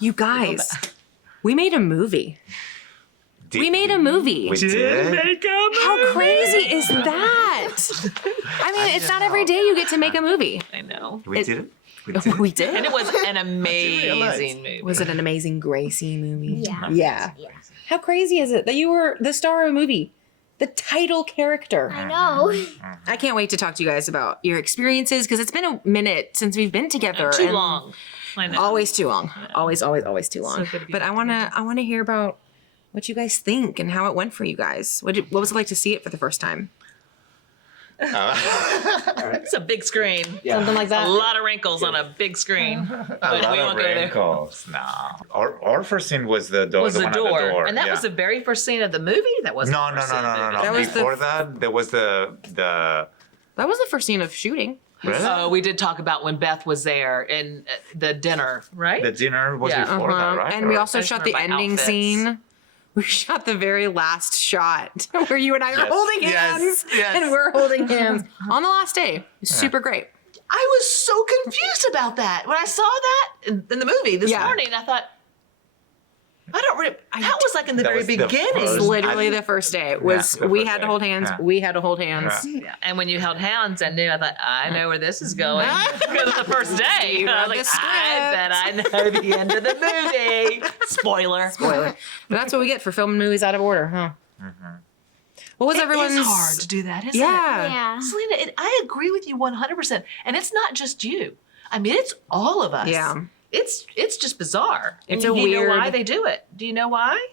You guys, we made a movie. We made a movie. We did make a movie. How crazy is that? I mean, it's not every day you get to make a movie. I know. We did it. We did it. We did. And it was an amazing movie. Was it an amazing Gracie movie? Yeah. Yeah. How crazy is it that you were the star of a movie? The title character. I know. I can't wait to talk to you guys about your experiences because it's been a minute since we've been together. Too and long. I know. Always too long. Always too long. So good to be But I wanna hear about what you guys think and how it went for you guys. What was it like to see it for the first time? It's a big screen. Something like A that. lot of wrinkles on a big screen. A But lot we of won't go there. wrinkles. No. Our first scene was the door. Was the one at door. And that yeah. was the very first scene of the movie? That wasn't No. the first scene of the movie. That was the- Before that, there was the. That was the first scene of shooting. Really? We did talk about when Beth was there in the dinner, right? The dinner was Yeah. before that, right? And we Or- also I just shot the remember my ending outfits. scene. We shot the very last shot where you and I are Yes, holding yes, hands. yes. And we're holding hands on the last day. It was super great. I was so confused about that. When I saw that in the movie this Yeah. morning, I thought, that was like in the That very was the beginning. It's first- literally the first day. Was the we first had to day. hold hands. Yeah. We had to hold hands. Yeah. Yeah. And when you held hands, I knew. I thought, I know where this is going. Because of the first day. I was like, the script. I bet I know the end of the movie. Spoiler. Spoiler. But that's what we get for filming movies out of order, huh? What was everyone's? It's hard to do that, isn't it? Yeah. Yeah. Selena, I agree with you 100%. And it's not just you. I mean, it's all of us. Yeah. It's just bizarre. It's And a you know weird- why they do it? Do you know why?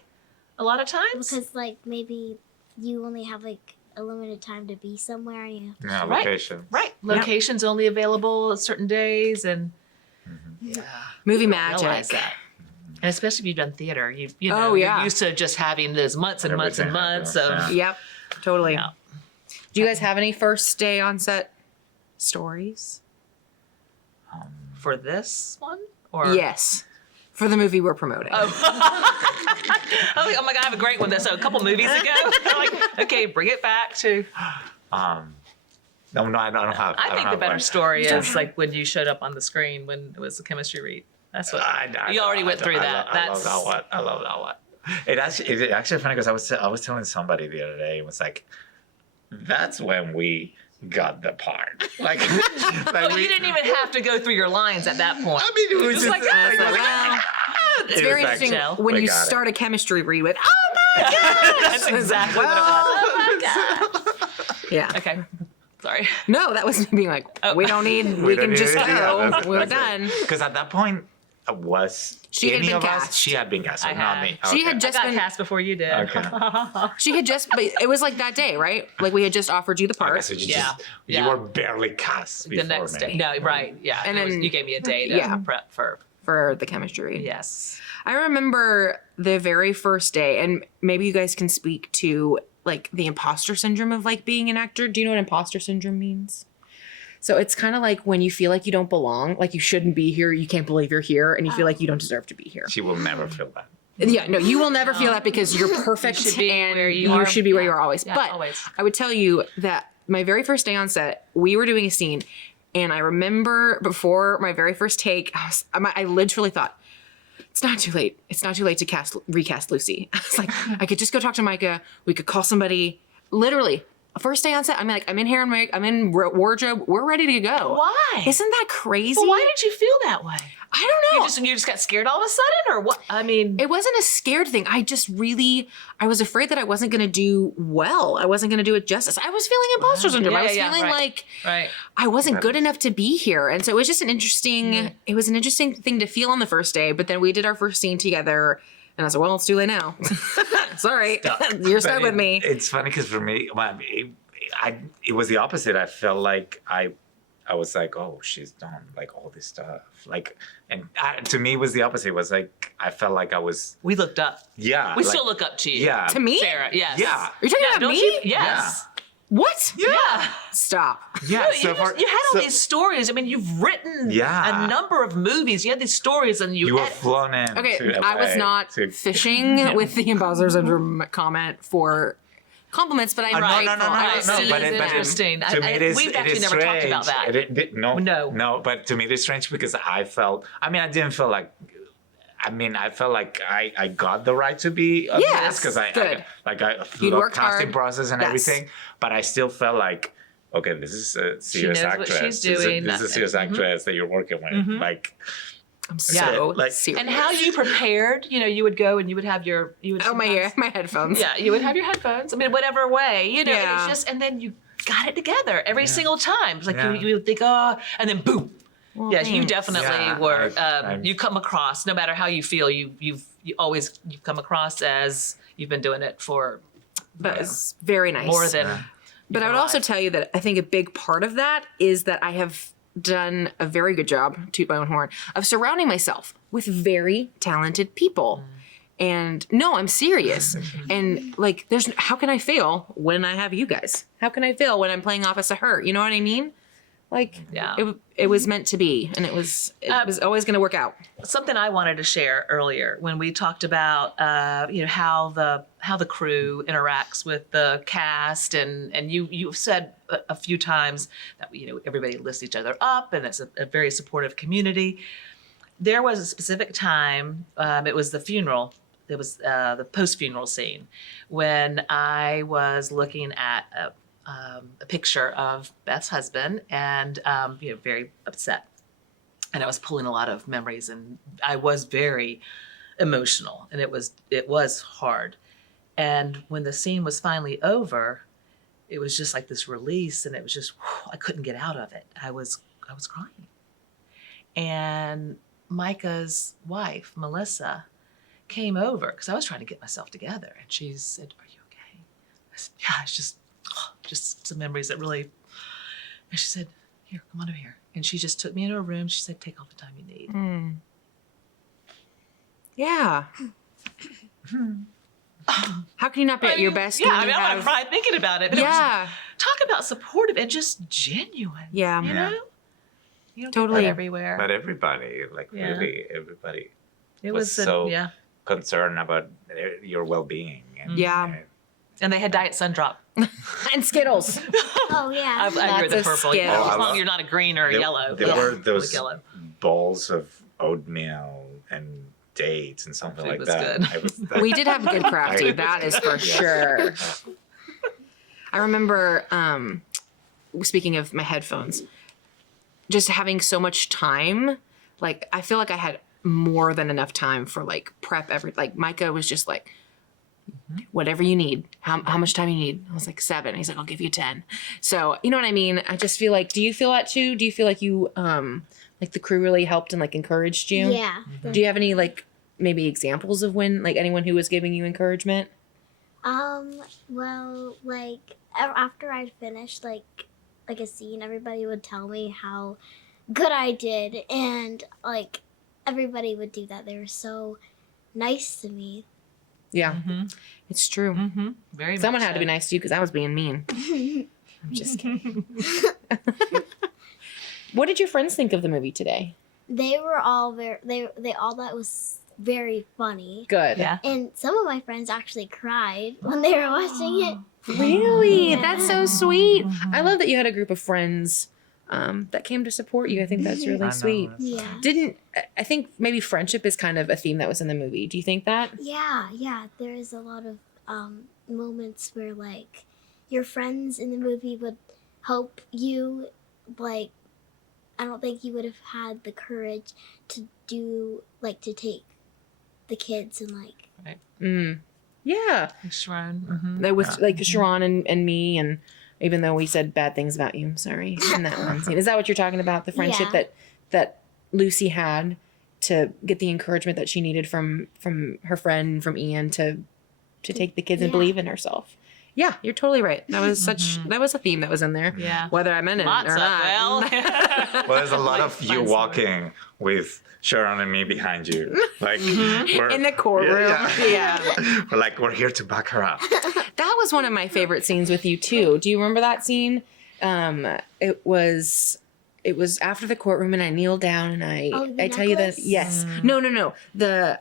A lot of times? Because like maybe you only have like a limited time to be somewhere and you Yeah, Right. location. Right. Locations only available at certain days and Movie realize magic. that. And especially if you've done theater, you know, Oh, yeah. you're used to just having those months and months and Everything months happens, of yeah. Yep. Totally. Yeah. Do you guys have any first day on set stories? for this one? Or Yes. For the movie we're promoting. I was like, oh my god, I have a great one. So a couple movies ago, I'm like, okay, bring it back to. No, I don't have. I don't think the have better one. story is like when you showed up on the screen when it was the chemistry read. That's what I you already know, went through that. I love that one. I love that one. It's actually funny because I was telling somebody the other day. It was like, that's when we got the part. Like Well, you didn't even have to go through your lines at that point. I mean, it was Just just like, ah, well, it's It very was like, interesting we when you got it. start a chemistry read with, oh my gosh! That's exactly what it was. Oh my god. Yeah. Okay. Sorry. No, that was me being like, we don't need, we don't can need just it. Yeah, go. that's- We're that's it. done. Because at that point, She had any been of us? cast. She had been cast, so I not had. me. She Okay. had I just got been, cast before you did. Okay. she had just, but it was like that day, right? Like we had just offered you the part. Okay, so Yeah. you Yeah. were barely cast The before next me. day. No, right. Yeah. And And then- you gave me a day to Yeah. prep for. For the chemistry read. Yes. I remember the very first day, and maybe you guys can speak to like the imposter syndrome of like being an actor. Do you know what imposter syndrome means? So it's kind of like when you feel like you don't belong, like you shouldn't be here, you can't believe you're here, and you feel like you don't deserve to be here. She will never feel that. Yeah, no, you will never feel that because you're perfect should be and where you you are. should be where Yeah. you are always. Yeah, But always. I would tell you that my very first day on set, we were doing a scene, and I remember before my very first take, I literally thought, it's not too late. It's not too late to recast Lucy. I was like, I could just go talk to Micah. We could call somebody. Literally, first day on set, I'm like, I'm in hair and makeup. I'm in wardrobe. We're ready to go. Why? Isn't that crazy? Well, why did you feel that way? I don't know. You just got scared all of a sudden, or what? I mean, It wasn't a scared thing. I was afraid that I wasn't going to do well. I wasn't going to do it justice. I was feeling imposter syndrome. I was feeling right. like right. I wasn't good enough to be here. And so it was just an interesting thing to feel on the first day. But then we did our first scene together and I was like, well, it's too late now. Sorry. You're stuck But with me. It's funny because for me, it was the opposite. I felt like I was like, oh, she's done like all this stuff. Like, and to me, it was the opposite. It was like, I felt like I was, We looked up. yeah. We like, still look up to you. Yeah. To me? Sarah. Yes. Yeah. Are you talking about don't me? you? Yes. What? Yeah. Stop. Yeah. You had all these stories. I mean, you've written Yeah. a number of movies. You had these stories, and You were flown in. Okay, to I was LA not to- fishing with the imposter syndrome comment for compliments, but I'm No, right. no, no, I no, see. no. It's But interesting. to me, it is. We've it actually is never talked about strange. that. No, No. no. But to me, it is strange because I didn't feel like. I mean, I felt like I got the right to be on Yes, this because I good. through the worked casting hard. process and Yes. everything, but I still felt like, okay, this is a serious knows what actress. she's doing. This is a serious actress that you're working with. Like, I'm Yeah. so Like- serious. And how you prepared, you would go and you would have your, Oh, my headphones. Yeah, you would have your headphones. I mean, whatever way, and Yeah. it's just, and then you got it together every single time. It's like Yeah. you would think, oh, and then boom. Well, Yes, you thanks. definitely Yeah, were. I- You come across, no matter how you feel, you've come across as you've been doing it for But it's very nice. more than. Yeah. But I would also tell you that I think a big part of that is that I have done a very good job, toot my own horn, of surrounding myself with very talented people. And no, I'm serious. And like, how can I fail when I have you guys? How can I fail when I'm playing opposite her? You know what I mean? Like, Yeah. it was meant to be, and it was always going to work out. Something I wanted to share earlier when we talked about how the crew interacts with the cast, and you've said a few times that everybody lifts each other up and it's a very supportive community. There was a specific time, it was the funeral, it was the post-funeral scene, when I was looking at a picture of Beth's husband and very upset. And I was pulling a lot of memories, and I was very emotional, and it was hard. And when the scene was finally over, it was just like this release, and it was just, I couldn't get out of it. I was crying. And Micah's wife, Melissa, came over because I was trying to get myself together, and she said, "Are you okay?" I said, "Yeah, it's just some memories that really." And she said, "Here, come on over here." And she just took me into her room. She said, "Take all the time you need." Yeah. How can you not be at your best? Yeah, when I you mean, I'm have- crying thinking about it. But Yeah. it was, talk about supportive and just genuine. Yeah. You Yeah. know? You don't Totally. get that everywhere. but everybody, like Yeah. really everybody, it was was so- yeah. concerned about your well-being. And, Yeah. And they had Diet Sun Drop. And Skittles. Oh yeah. I agree Lots with the of purple. Skittles. As Oh, I long love- as you're not a green or a yellow. There Yeah. were Like those yellow. balls of oatmeal and dates and something Food like was that. good. I was, We did have good crafty, that is for Yes. sure. I remember, speaking of my headphones, just having so much time. Like, I feel like I had more than enough time for like prep like Micah was just like, whatever you need. How much time you need? I was like 7. He's like, I'll give you 10. So, you know what I mean? I just feel like, do you feel that too? Do you feel like you, like the crew really helped and like encouraged you? Yeah. Do you have any like maybe examples of when like anyone who was giving you encouragement? Well, like after I'd finished like a scene, everybody would tell me how good I did, and like everybody would do that. They were so nice to me. Yeah, Mm-hmm. it's true. Mm-hmm. Very much Someone had to so. be nice to you because I was being mean. I'm just kidding. What did your friends think of the movie today? They were all they all thought it was very funny. Good. Yeah. And some of my friends actually cried when they were watching it. Really? Yeah. That's so sweet. I love that you had a group of friends that came to support you. I think that's I really know, sweet. that's- Yeah. I think maybe friendship is kind of a theme that was in the movie. Do you think that? Yeah. There is a lot of moments where like your friends in the movie would help you. Like, I don't think you would have had the courage to take the kids and like. Yeah. Sharon. Mm-hmm. That with like Sharon and me, and even though we said bad things about you, I'm sorry, in that one scene. Is that what you're talking about? The friendship Yeah. that Lucy had to get the encouragement that she needed from her friend, from Ian, to take the kids and Yeah. believe in herself. Yeah, you're totally right. That was that was a theme that was in there. Yeah. Whether I meant it Lots or of not. well. Well, there's a lot Like, of you find walking with Sharon and me behind you. Like, we're, In the courtroom. Yeah. We're like, we're here to back her up. That was one of my favorite scenes with you too. Do you remember that scene? It was after the courtroom, and I kneel down and the I tell you that necklace? yes. No. The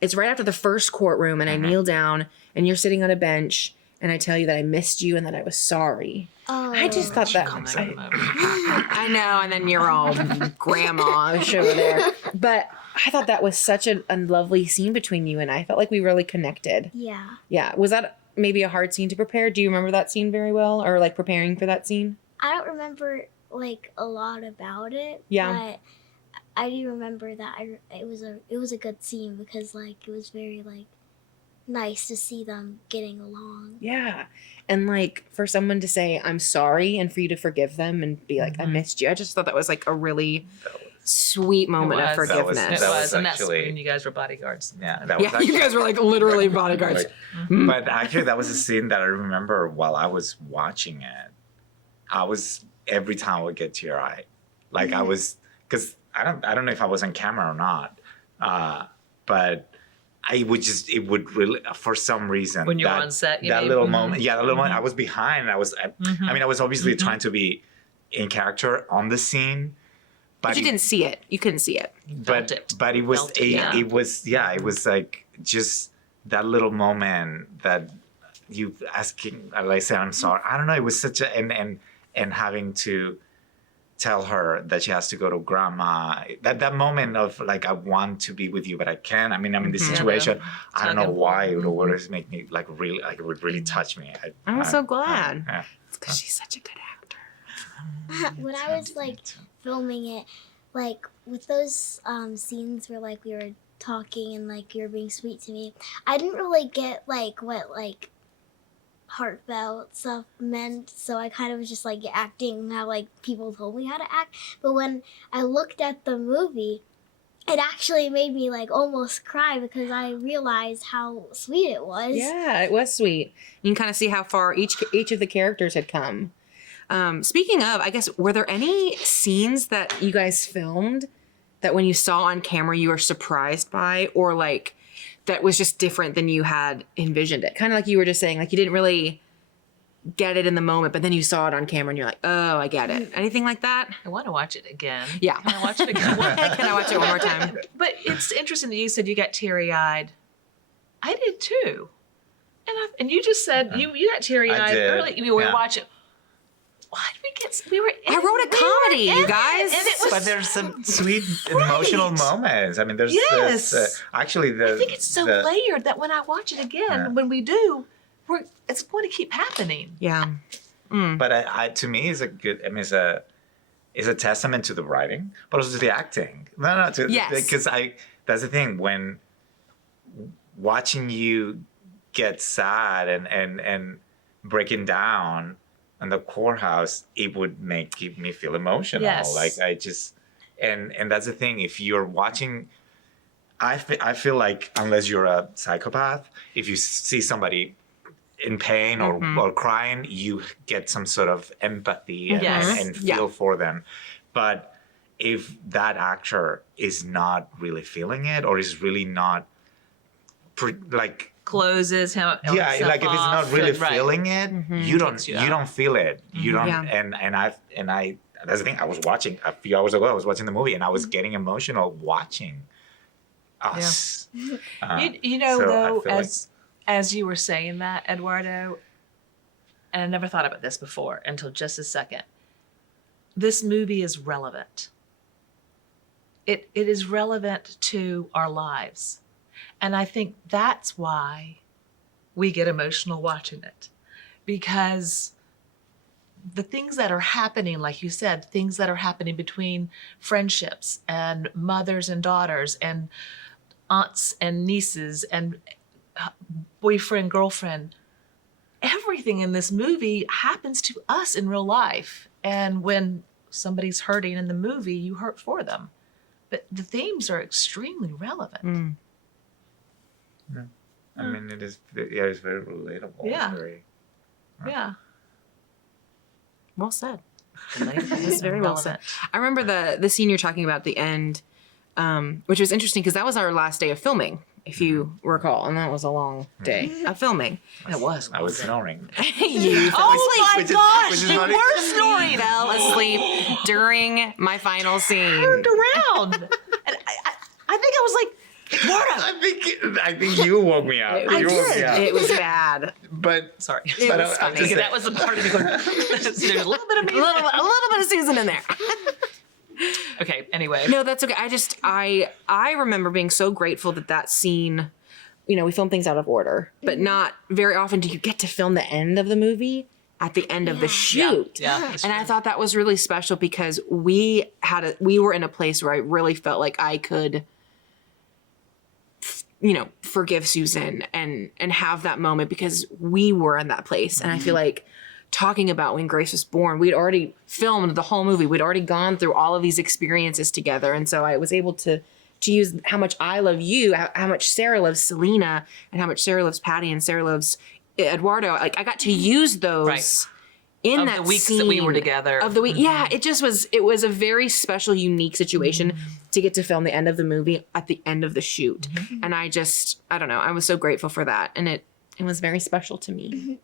it's right after the first courtroom, and I kneel down, and you're sitting on a bench, and I tell you that I missed you and that I was sorry. Oh. I just thought that Come on, I know, and then you're all grandma over there. But I thought that was such a lovely scene between you and I felt like we really connected. Yeah. Yeah. Was that maybe a hard scene to prepare? Do you remember that scene very well, or like preparing for that scene? I don't remember like a lot about it. Yeah. But I do remember that it was a good scene because like it was very like nice to see them getting along. Yeah. And like for someone to say, I'm sorry, and for you to forgive them and be like, I missed you. I just thought that was like a really sweet moment of forgiveness. It That was, was and that's actually- when you guys were bodyguards. Yeah, that was Yeah, actually, you guys were like literally bodyguards. But actually, that was a scene that I remember while I was watching it. I was every time I would get teary eyed, like I was, because I don't know if I was on camera or not, but it would really, for some reason, When you were on set, you that mean? little moment, that little moment, I was behind. I was obviously trying to be in character on the scene, But you didn't see it. You couldn't see it. Felt it. But it was Felt it, yeah. it was like just that little moment that you asking, like I say, I'm sorry. I don't know. It was such a and having to tell her that she has to go to grandma. That moment of like, I want to be with you, but I can't. I mean, I'm in this situation. I don't know why it would always make me like really, like it would really touch me. I'm so glad. Yeah. It's because she's such a good actor. When I was like filming it, like with those scenes where like we were talking and like you were being sweet to me, I didn't really get like what like heartfelt stuff meant, so I kind of was just like acting how like people told me how to act. But when I looked at the movie, it actually made me like almost cry because I realized how sweet it was. Yeah, it was sweet. You can kind of see how far each of the characters had come. Speaking of, I guess, were there any scenes that you guys filmed that when you saw on camera you were surprised by, or like that was just different than you had envisioned it? Kind of like you were just saying, like you didn't really get it in the moment, but then you saw it on camera and you're like, oh, I get it. Anything like that? I want to watch it again. Yeah. Can I watch it again? Can I watch it one more time? But it's interesting that you said you got teary-eyed. I did too. And you just said you got teary-eyed did, early. We were yeah. watching. Why did we get? We were. I wrote a comedy, you guys. And it was. But there's some sweet emotional moments. I mean, there's Yes. this, actually I think it's so layered that when I watch it again, Yeah. when we do, it's going to keep happening. Yeah. But I to me is a good. I mean, is a testament to the writing, but also to the acting. No, Yes. because that's the thing, when watching you get sad and breaking down in the courthouse, it would make me feel emotional. Yes. Like I just and that's the thing. If you're watching, I feel like unless you're a psychopath, if you see somebody in pain or crying, you get some sort of empathy and, Yes. and feel for them. But if that actor is not really feeling it, or is really not like Closes him. like if it's not really feeling it, you don't you out. don't feel it. You don't. Yeah. And I that's the thing. I was watching a few hours ago. I was watching the movie and I was getting emotional watching us. You know, so I though, feel as you were saying that, Eduardo, and I never thought about this before until just a second. This movie is relevant. It is relevant to our lives. And I think that's why we get emotional watching it. Because the things that are happening, like you said, things that are happening between friendships and mothers and daughters and aunts and nieces and boyfriend, girlfriend, everything in this movie happens to us in real life. And when somebody's hurting in the movie, you hurt for them. But the themes are extremely relevant. I mean, it is. Yeah, it's very relatable. Yeah. It's very, Yeah. Well said. It's very well said. I remember the scene you're talking about at the end, which was interesting because that was our last day of filming, if you recall, and that was a long day of filming. It was. I was snoring. You fell Oh asleep. my gosh! which is You funny. were snoring. Fell asleep during my final scene. Turned around, and I think I was like, Eduardo. I think you woke me up. I You woke me did. up. It was bad. But Sorry. but was I'm funny. just That was the part of me going, there's a little bit of me. A little bit of Susan in there. Okay, anyway. No, that's okay. I remember being so grateful that scene, we film things out of order, but not very often do you get to film the end of the movie at the end of the shoot. Yeah, that's and I true. thought that was really special because we were in a place where I really felt like I could, forgive Susan and have that moment because we were in that place. And I feel like talking about when Grace was born, we'd already filmed the whole movie. We'd already gone through all of these experiences together. And so I was able to use how much I love you, how much Sarah loves Selena, and how much Sarah loves Patty and Sarah loves Eduardo. Like I got to use those Right. in Of that the weeks scene that we were together. of the week. Yeah, it was a very special, unique situation to get to film the end of the movie at the end of the shoot. And I don't know, I was so grateful for that. And it was very special to me.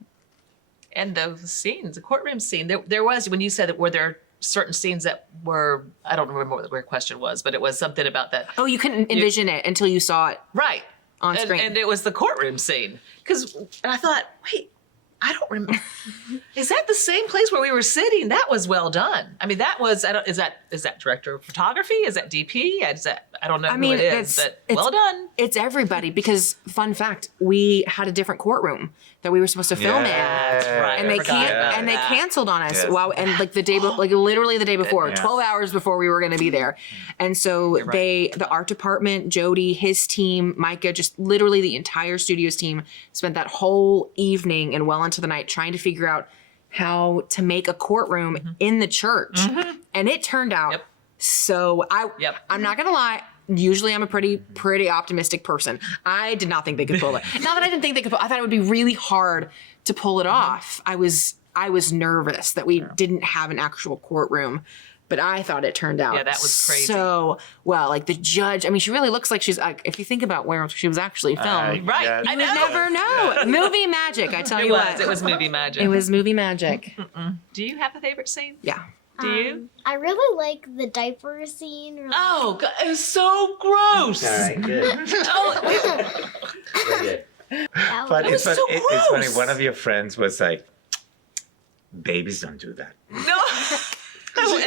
And those scenes, the courtroom scene, there was, when you said that, were there certain scenes that were, I don't remember what the question was, but it was something about that. Oh, you couldn't envision it until you saw it. Right. On screen. And it was the courtroom scene. And I thought, wait, I don't remember. Is that the same place where we were sitting? That was well done. I mean, that was, is that director of photography? Is that DP? I don't know who it is, but well done. It's everybody because, fun fact, we had a different courtroom that we were supposed to film in. That's right. And I they forgot about they that. canceled on us. Yes. Wow, and like the day, like literally the day before, Yes. 12 hours before we were going to be there. And so right. the art department, Jody, his team, Micah, just literally the entire studios team spent that whole evening and well into the night trying to figure out how to make a courtroom in the church. And it turned out Yep. so I'm not going to lie. Usually I'm a pretty optimistic person. I did not think they could pull it. Not that I didn't think they could pull it. I thought it would be really hard to pull it off. I was nervous that we didn't have an actual courtroom, but I thought it turned out that was crazy. so well. Like the judge, I mean, she really looks like she's like, if you think about where she was actually filmed, Right. Yes. I you know. would never know. Movie magic, I tell you what. It was movie magic. It was movie magic. Do you have a favorite scene? Yeah. Do you? I really like the diaper scene. Or like, Oh, God, it was so gross. All right, good. Oh, Very good. that But was- it's, so it's funny. gross. One of your friends was like, "Babies don't do that." no.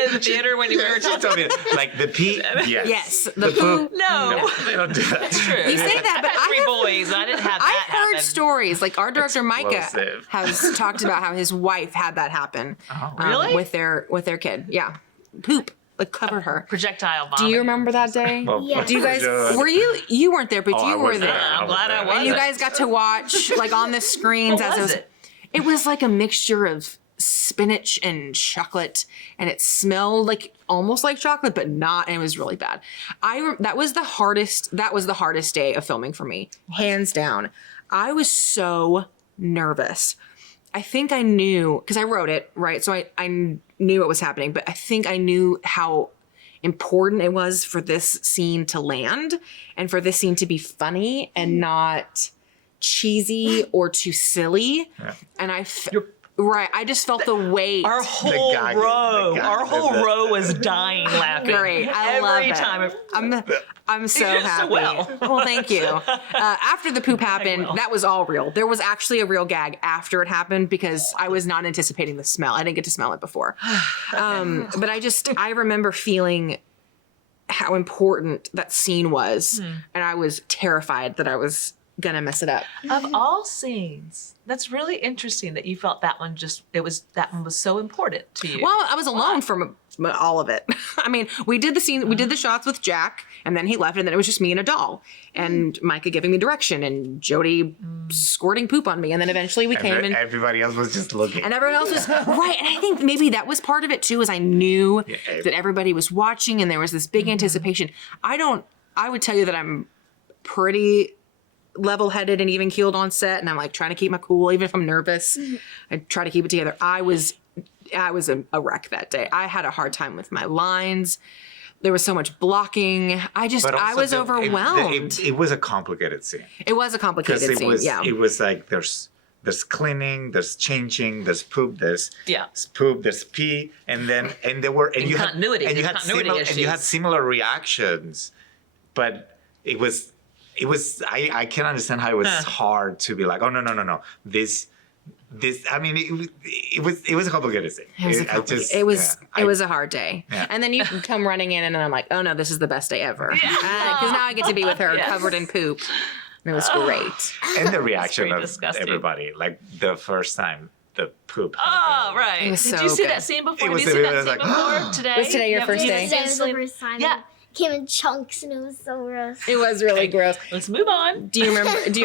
In the theater when you were She talking. told me like the pee. Yes. Yes, the poo. No. They don't do that. That's true. You say that, but I had I three have- boys. I didn't have that I've heard happen. stories like our director Micah Explosive. has talked about how his wife had that happen. Really? With their kid. Yeah, poop like covered her. Projectile vomit. Do you remember that day? Well, Yeah. Do you guys sure. were you weren't there, but Oh, I you were was there. I'm glad I was. And you guys got to watch like on the screens What as was it was. it? It was like a mixture of spinach and chocolate, and it smelled like almost like chocolate, but not. And it was really bad. That was the hardest day of filming for me, hands down. I was so nervous. I think I knew because I wrote it right, so I knew what was happening. But I think I knew how important it was for this scene to land and for this scene to be funny and not cheesy or too silly. Yeah. And I just felt the weight. Our whole gag- row, the gag- our whole the- row was dying laughing. Great. I Every love it. time. I'm so did so happy. well. Thank you. After the poop happened, well. that was all real. There was actually a real gag after it happened because I was not anticipating the smell. I didn't get to smell it before. But I remember feeling how important that scene was, and I was terrified that I was gonna mess it up. Of all scenes, that's really interesting that you felt that one was so important to you. Well, I was alone from all of it. I mean, we did the shots with Jack, and then he left, and then it was just me and a doll, and Micah giving me direction, and Jody squirting poop on me, and then eventually we came in. Everybody else was just looking. And everyone else was right. And I think maybe that was part of it too, is I knew that everybody was watching and there was this big anticipation. I would tell you that I'm pretty level-headed and even keeled on set, and I'm like trying to keep my cool even if I'm nervous. I try to keep it together. I was a wreck that day. I had a hard time with my lines. There was so much blocking. But also I was overwhelmed. It was a complicated scene. It was a complicated Because scene. it was like there's cleaning, there's changing, there's poop, there's Yeah. poop, there's pee, and there were And continuity, and you there's had continuity similar, and you had issues. similar reactions, but it was I can understand how it was hard to be like, oh no, this this, I mean, it was a complicated thing. It was a hard day. Yeah. And then you come running in, and then I'm like, oh no, this is the best day ever. Because now I get to be with her Yes. covered in poop. And it was great. And the reaction pretty of disgusting. everybody, like the first time the poop. Oh, happened. right. It was Did so you see good. that scene before? It was Have you seen that like, scene before today? Was today your Yeah, first you day? seen That was the Celine- first time. Yeah. It came in chunks and it was so gross. It was really gross. Let's move on. Do you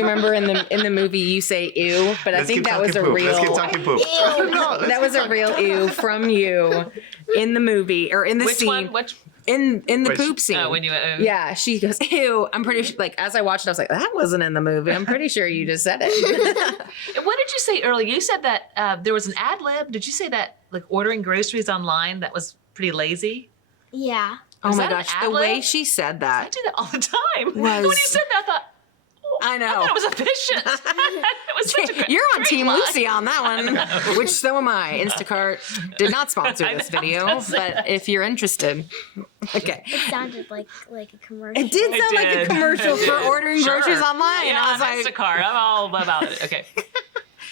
remember in the movie you say ew? But I Let's think keep that was talking a poop. real Let's keep talking poop. Ew. that was a real ew from you in the movie or in the Which scene. one? Which? In the Which- poop scene. Oh, when you Yeah, she goes, ew. I'm pretty sure, like, as I watched it, I was like, that wasn't in the movie. I'm pretty sure you just said it. What did you say earlier? You said that there was an ad lib. Did you say that like ordering groceries online that was pretty lazy? Yeah. Oh Is my that an gosh, the ad-lib? way she said I that. do that all the time. When you Was- said that, I thought, oh, I know. I thought it was efficient. it was such a great, You're on great Team line. Lucy on that one, which so am I. Instacart did not sponsor I this know, video, that's it. but if you're interested, okay. It sounded like a commercial. It did sound like a did. commercial It for did. ordering Sure. groceries online. Yeah, I was like, Instacart. I'm all about it. Okay,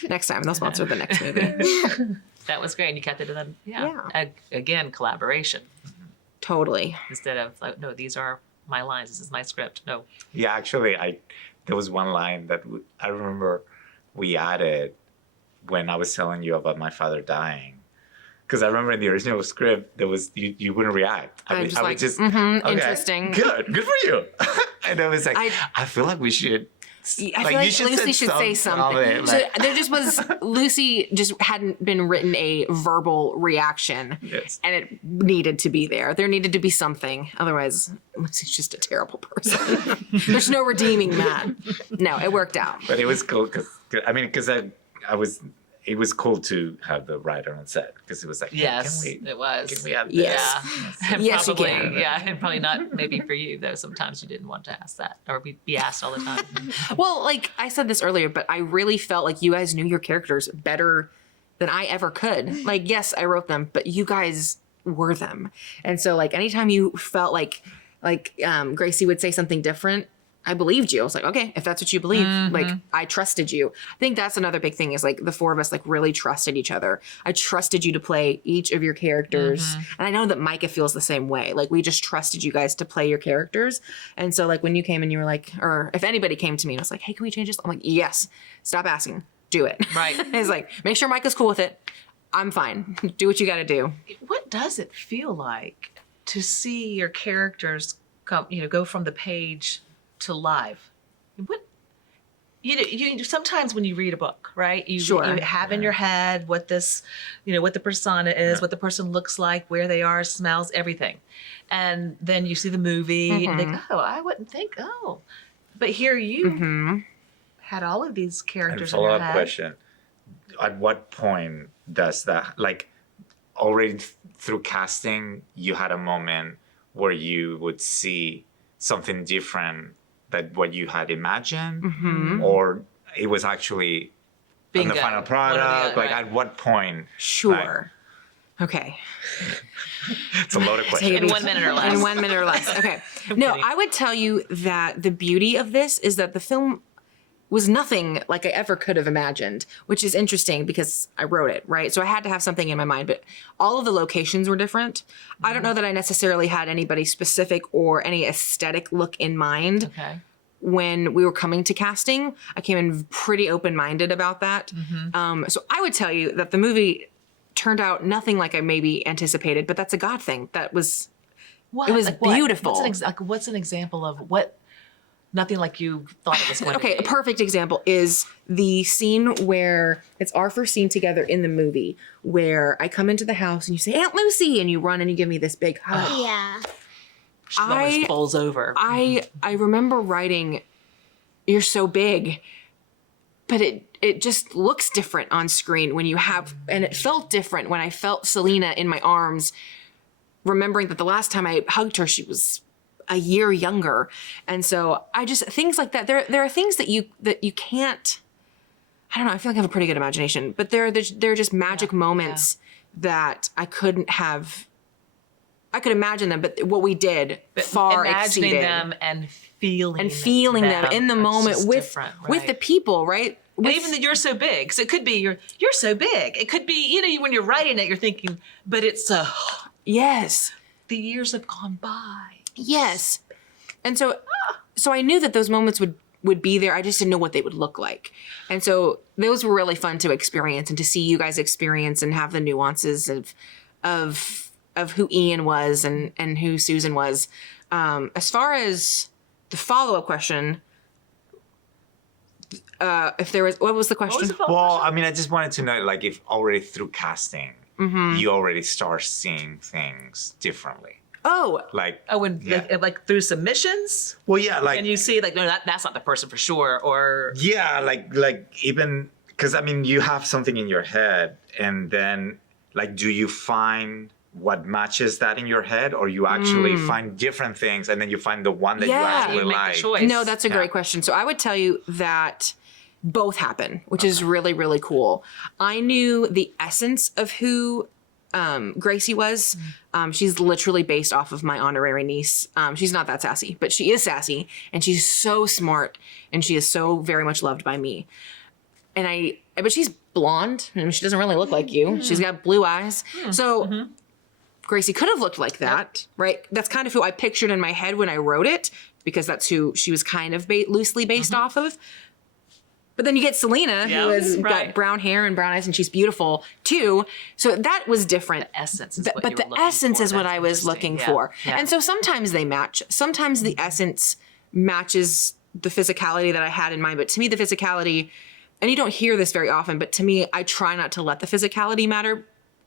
next time they'll sponsor the next movie. that was great. And you kept it to them. Yeah. Again, collaboration Totally. instead of like, no, these are my lines. This is my script. No. Yeah, actually, there was one line that I remember we added when I was telling you about my father dying. Because I remember in the original script, there was you wouldn't react. I'm just like, okay, interesting. Good for you. And I was like, I- I feel like we should. I feel like Lucy should say something. So there just was Lucy just hadn't been written a verbal reaction, Yes. and it needed to be there. There needed to be something. Otherwise, Lucy's just a terrible person. There's no redeeming that. No, it worked out. But it was cool because I was. It was cool to have the writer on set because it was like, hey, Yes, can it was. we have this? Yes. Yeah. And Yes, you probably, can. yeah, and probably not maybe for you though. Sometimes you didn't want to ask that or be asked all the time. Well, like I said this earlier, but I really felt like you guys knew your characters better than I ever could. Like, yes, I wrote them, but you guys were them. And so like anytime you felt like Gracie would say something different, I believed you. I was like, okay, if that's what you believe, like I trusted you. I think that's another big thing is like the four of us like really trusted each other. I trusted you to play each of your characters. And I know that Micah feels the same way. Like we just trusted you guys to play your characters. And so like when you came and you were like, or if anybody came to me and was like, hey, can we change this? I'm like, yes, stop asking, do it. Right. It's like, make sure Micah's cool with it. I'm fine. Do what you got to do. What does it feel like to see your characters come, go from the page to live? What you sometimes when you read a book, right? You have in your head what this, what the persona is, what the person looks like, where they are, smells, everything. And then you see the movie and think, oh, I wouldn't think, but here you had all of these And characters in your follow-up head. question: at what point does that, like, already through casting, you had a moment where you would see something different than what you had imagined, or it was actually in the Bingo. final One or the product? other, Like, right. at what point? Sure. Okay. It's a loaded Take question. it In 1 minute or less. In 1 minute or less. Okay. No, kidding. I would tell you that the beauty of this is that the film was nothing like I ever could have imagined, which is interesting because I wrote it, right? So I had to have something in my mind, but all of the locations were different. I don't know that I necessarily had anybody specific or any aesthetic look in mind. Okay. When we were coming to casting, I came in pretty open-minded about that. So I would tell you that the movie turned out nothing like I maybe anticipated, but that's a God thing. That was, What? it was Like what? beautiful. What's an example of what? Nothing like you thought it was going Okay, to a be. perfect example is the scene where it's our first scene together in the movie where I come into the house and you say, Aunt Lucy, and you run and you give me this big hug. Yeah. She almost falls over. I remember writing, you're so big, but it just looks different on screen when you have, and it felt different when I felt Selena in my arms, remembering that the last time I hugged her, she was a year younger. And so I just, things like that, there are things that you can't, I don't know, I feel like I have a pretty good imagination, but there are just magic moments that I could imagine them, but what we did far Imagining exceeded. them and feeling them in the it's moment just with different, with right. the people, right? And With- even that you're so big. So it could be you're so big. It could be, when you're writing it, you're thinking, but it's yes. the years have gone by. Yes. And so I knew that those moments would be there. I just didn't know what they would look like. And so those were really fun to experience and to see you guys experience and have the nuances of who Ian was and who Susan was. As far as the follow-up question, if there was, what was the What question? was the follow-up Well, question? I mean, I just wanted to know, like, if already through casting, you already start seeing things differently. Oh, Like, Oh, when yeah. like through submissions, Well, yeah, like, and you see like, no, that's not the person for sure, or yeah, like even because I mean, you have something in your head, and then like, do you find what matches that in your head, or you actually find different things, and then you find the one that you Yeah. actually You make the like? choice. no, that's a Yeah. great question. So I would tell you that both happen, which is really, really cool. I knew the essence of who Gracie was. She's literally based off of my honorary niece. She's not that sassy, but she is sassy, and she's so smart, and she is so very much loved by me. But she's blonde, and she doesn't really look like you. She's got blue eyes. So Gracie could have looked like that, right? That's kind of who I pictured in my head when I wrote it, because that's who she was kind of loosely based off of. But then you get Selena, Yeah, who has right. got brown hair and brown eyes, and she's beautiful too. So that was different. essence is what But you the were looking essence for. is what That's I was interesting. looking Yeah. for. Yeah. And so sometimes they match. Sometimes the essence matches the physicality that I had in mind. But to me, the physicality, and you don't hear this very often, but to me, I try not to let the physicality matter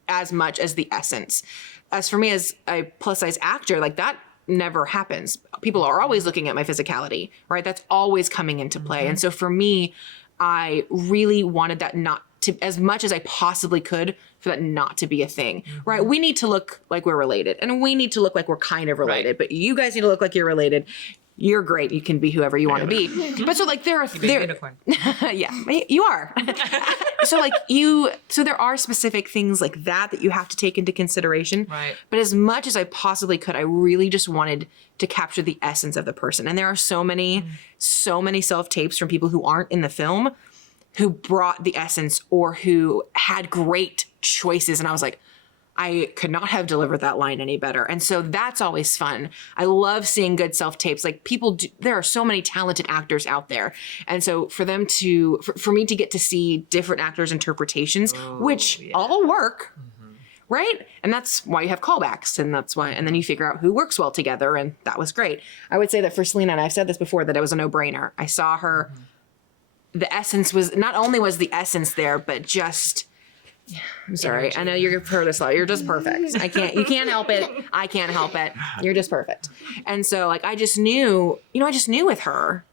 as much as the essence. As for me, as a plus size actor, like that never happens. People are always looking at my physicality, right? That's always coming into play. And so for me, I really wanted that not to, as much as I possibly could, for that not to be a thing, right? We need to look like we're related, and we need to look like we're kind of related, Right. but you guys need to look like you're related. You're great. You can be whoever you want to be. But so like there are, Be a unicorn. yeah, you are. So there are specific things like that you have to take into consideration. Right. But as much as I possibly could, I really just wanted to capture the essence of the person. And there are so many self-tapes from people who aren't in the film who brought the essence or who had great choices. And I was like, I could not have delivered that line any better. And so that's always fun. I love seeing good self-tapes. Like there are so many talented actors out there. And so for them for me to get to see different actors' interpretations, which all work, right? And that's why you have callbacks, and then you figure out who works well together. And that was great. I would say that for Selena, and I've said this before, that it was a no-brainer. I saw her, the essence was, not only was the essence there, but just, I'm sorry. I know you've heard this a lot. You're just perfect. You can't help it. I can't help it. You're just perfect. And so like, I just knew with her.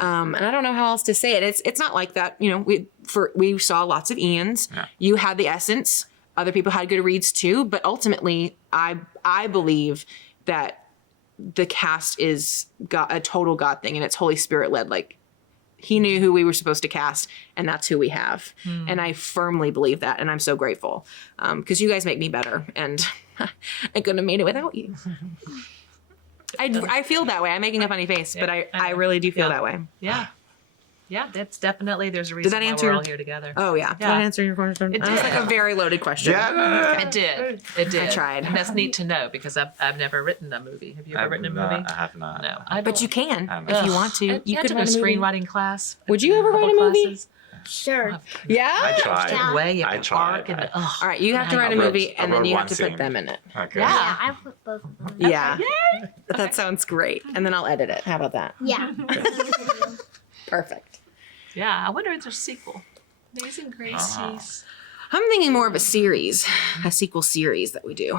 And I don't know how else to say it. It's not like that. We saw lots of Ians. Yeah. You had the essence. Other people had good reads too. But ultimately, I believe that the cast is a total God thing, and it's Holy Spirit led. Like, he knew who we were supposed to cast, and that's who we have. And I firmly believe that, and I'm so grateful because you guys make me better, and I couldn't have made it without you. I feel that way. I'm making a funny face, but I really do feel that way. Yeah. Yeah, that's definitely, there's a reason that why answer we're your- all here together. Oh yeah. Did Yeah. that answer your question? It That was did. like a very loaded question. Yeah. It did. It did. I tried. And that's neat to know because I've never written a movie. Have you ever written a movie? I have not. No. But you can I'm if you Ugh. want to. You I could took write a a movie. screenwriting class. Would you ever write a movie? Classes. Sure. Yeah. I tried. Yeah. Way you I can tried. arc and I- All right, you have to I write a wrote- movie, and I then wrote you have one to put scene. them in it. Okay. Yeah. Yeah, I put both of them. Yeah. That sounds great. And then I'll edit it. How about that? Yeah. Perfect. Yeah, I wonder if there's a sequel. Amazing Gracie's. I'm thinking more of a series, a sequel series that we do.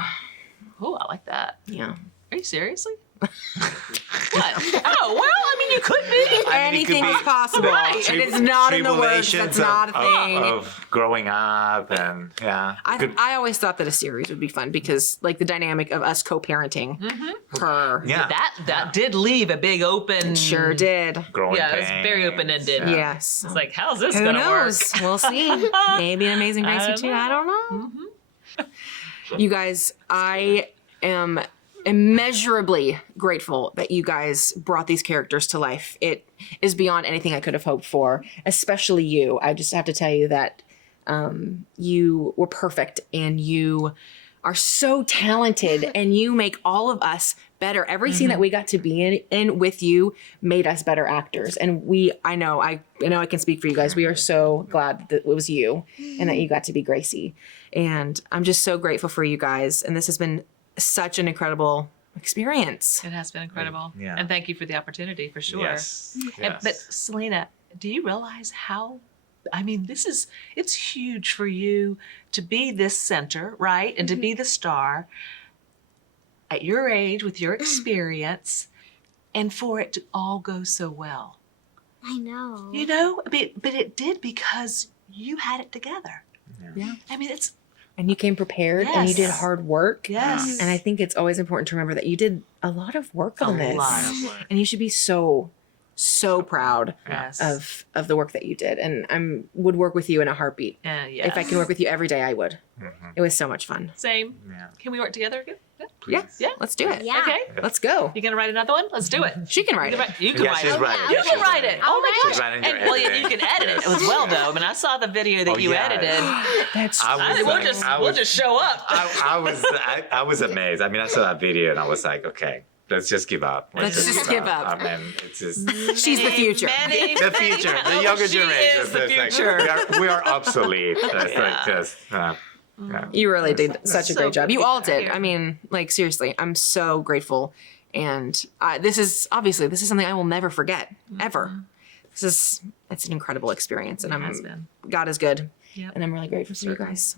Oh, I like that. Yeah. Are you seriously? What? Oh, well, I mean, you could be. I mean, it could Anything be is possible. Right. It is not in the works. Tribulations That's not a thing. of growing up, and yeah. Good- I always thought that a series would be fun because, like, the dynamic of us co-parenting her. yeah. That did leave a big open. Sure did. Growing Yeah, it was pains. very open-ended. Yeah. Yes. It's like, how's this Who gonna knows? work? We'll see. Maybe an Amazing Gracie don't too. know. I don't know. You guys, I am immeasurably grateful that you guys brought these characters to life. It is beyond anything I could have hoped for, especially you. I just have to tell you that you were perfect, and you are so talented, and you make all of us better. Every scene that we got to be in with you made us better actors. And I know I can speak for you guys. We are so glad that it was you and that you got to be Gracie. And I'm just so grateful for you guys. And this has been such an incredible experience. It has been incredible. Yeah. And thank you for the opportunity, for sure. Yes. And- but Selena, do you realize how, I mean, it's huge for you to be this center, right? And to be the star at your age with your experience, and for it to all go so well. I know. You know, but it did because you had it together. Yeah. I mean, it's, And you came prepared, and you did Yes. hard work. yes. And I think it's always important to remember that you did a lot of work on this. lot of work. And you should be so proud Yes. of the work that you did. And would work with you in a heartbeat. Yeah. If I can work with you every day, I would. It was so much fun. Same. Yeah. Can we work together again? Yeah. Please. Yeah. Let's do it. Yeah. Okay. Let's go. You gonna write another one? Let's do it. She can write it. You can Yeah, write she's it. writing You it. can She's write it. Oh my She's gosh. writing your And well, editing. you can edit it Yes. as well, Yeah. though. I mean, I saw the video that Oh, you yeah. edited. That's I was amazed. I mean, I saw that video and I was like, okay, let's just give up. Let's just give up. I mean, it's just she's the future. the future, the younger She generation. is the It's like, future. we are obsolete. It's like just. Yeah. You really did such a So great job. You good all to did. hear. I mean, like, seriously, I'm so grateful. And this is something I will never forget, ever. It's an incredible experience. And It has been. God is good. Yep. And I'm really grateful for you guys.